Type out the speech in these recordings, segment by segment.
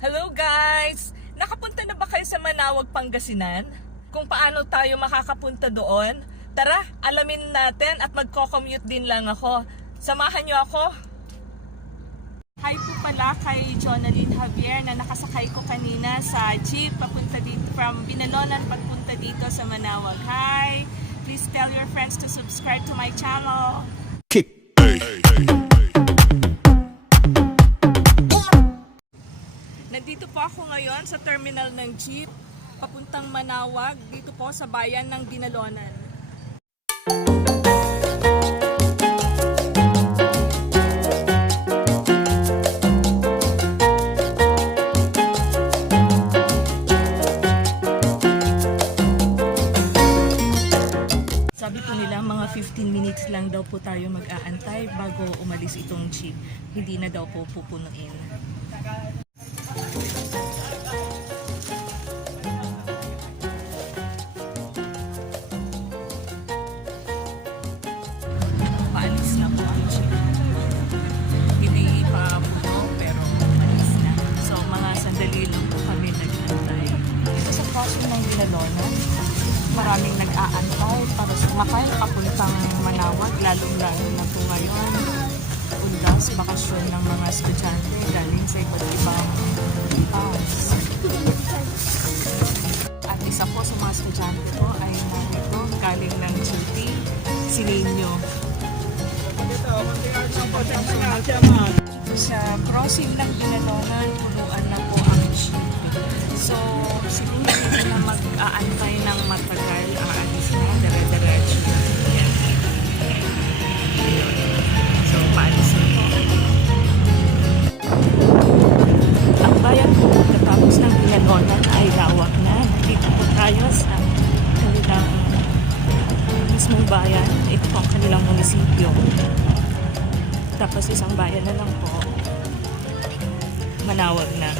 Hello guys! Nakapunta na ba kayo sa Manaoag, Pangasinan? Kung paano tayo makakapunta doon? Tara, alamin natin at magko-commute din lang ako. Samahan niyo ako. Hi po pala kay Jonalyn Javier na nakasakay ko kanina sa jeep papunta dito from Binalonan pagpunta dito sa Manaoag. Hi! Please tell your friends to subscribe to my channel. Nandito po ako ngayon sa terminal ng jeep papuntang Manaoag dito po sa bayan ng Binalonan. Sabi po nila mga 15 minutes lang daw po tayo mag-aantay bago umalis itong jeep. Hindi na daw po pupunuin. Paalis na po ang jeep. Hindi pa puno pero paalis na. So mga sandali lang po kami nag-aantay. Dito sa crossing ng Binalonan, maraming nag-aantay para sumakay papuntang Manaoag, lalong-lalo na po ngayon. Undas, bakasyon ng mga estudyante galing sa iba't ibang towns. At isa po sa mga estudyante po ay narito galing ng GT, si Nino. Sa crossing ng Binalonan, punuan na po ang jeep. So, siguro hindi na mag-aantay ng matagal, aalis na, dire-diretso na. Yan. So, paalis na po. Ang bayan po, katapos ng Binalonan ay lawak na. Dito po tayo sa kanilang mismong bayan. Ito po ang kanilang munisipyo. Tapos isang bayan na lang po, Manaoag na.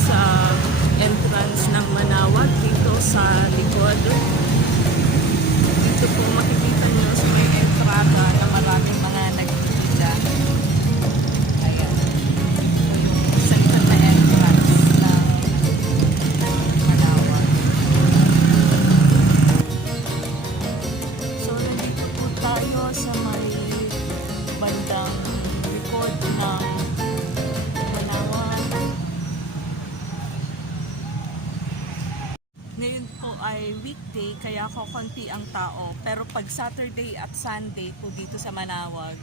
Sa entrance ng Manaoag dito sa likod. Dito po makikita nyo sa may entrada na maraming mga nagpipila. Ayan. Yung central na entrance ng Manaoag. So nandito po tayo sa may bandang likod ng ngayon po ay weekday kaya konti ang tao. Pero pag Saturday at Sunday po dito sa Manaoag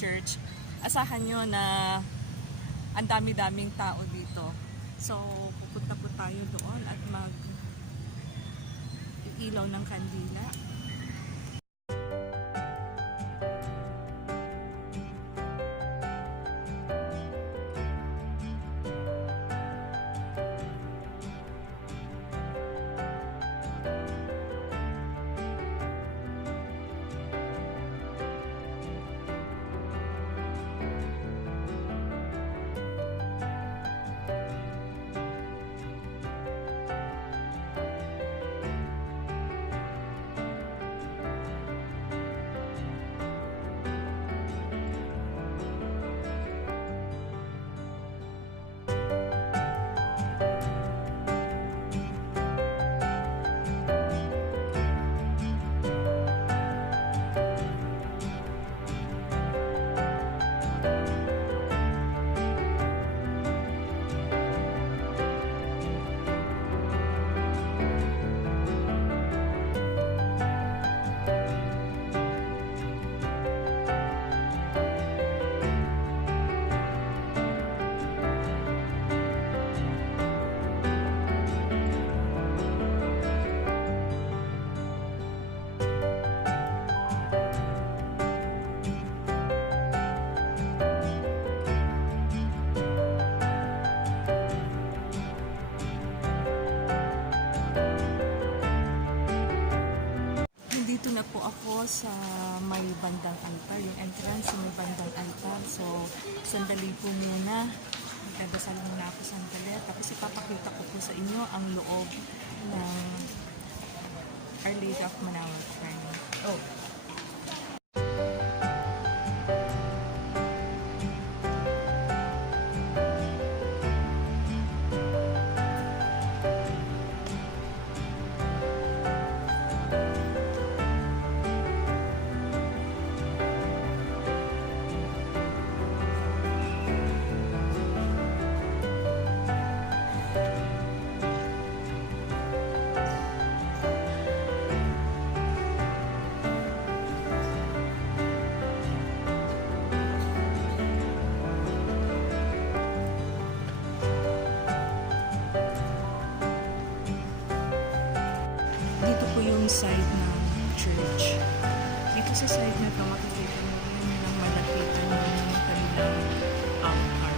Church, asahan nyo na ang dami-daming tao dito. So pupunta po tayo doon at mag-ilaw ng kandila. sa may bandang altar, yung entrance sa may bandang altar. So, sandali po muna. Magdadasal muna ako sandali. Tapos ipapakita ko po sa inyo ang loob ng Our Lady of Manaoag Shrine. Oh. Dito po yung side ng church. Dito sa side na ito, makikita mo rin ng malapitan ng kanilang altar.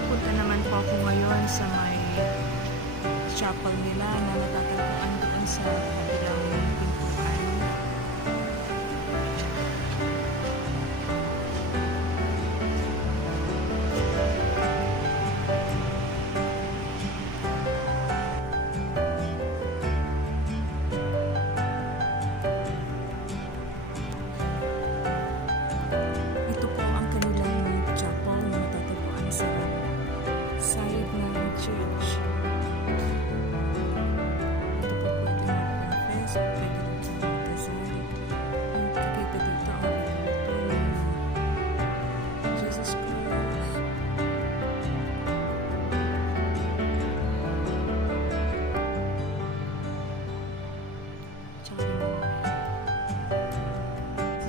Pupunta naman po ako ngayon sa may chapel nila na natatagpuan doon sa kabilang pintuan.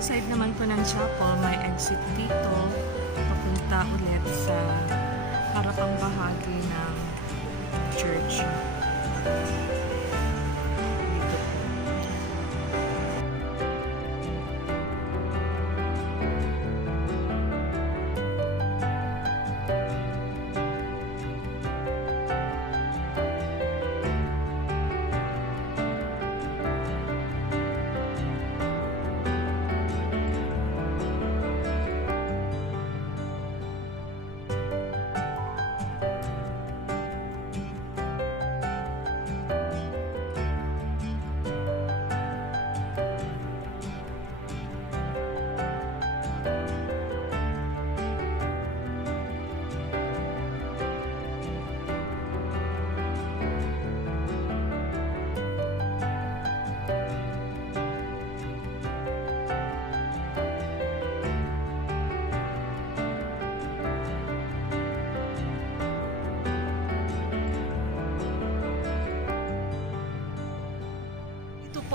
Sa side naman po ng chapel, may exit dito papunta ulit sa harapang bahagi ng church.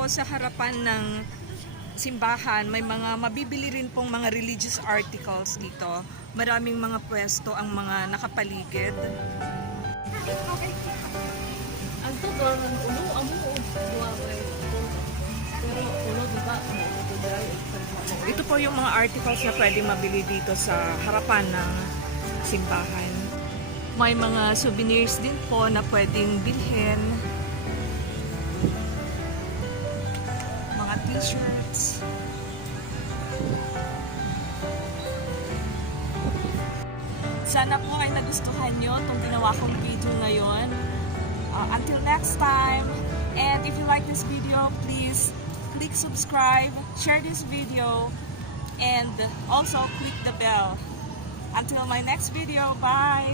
Sa harapan ng simbahan, may mga mabibili rin pong mga religious articles dito. Maraming mga pwesto ang mga nakapaligid. Ito po yung mga articles na pwedeng mabili dito sa harapan ng simbahan. May mga souvenirs din po na pwedeng bilhin. T-shirts. Sana po ay nagustuhan nyo itong ginawa kong video ngayon. Until next time, and if you like this video, please click subscribe, share this video, and also click the bell. Until my next video, bye!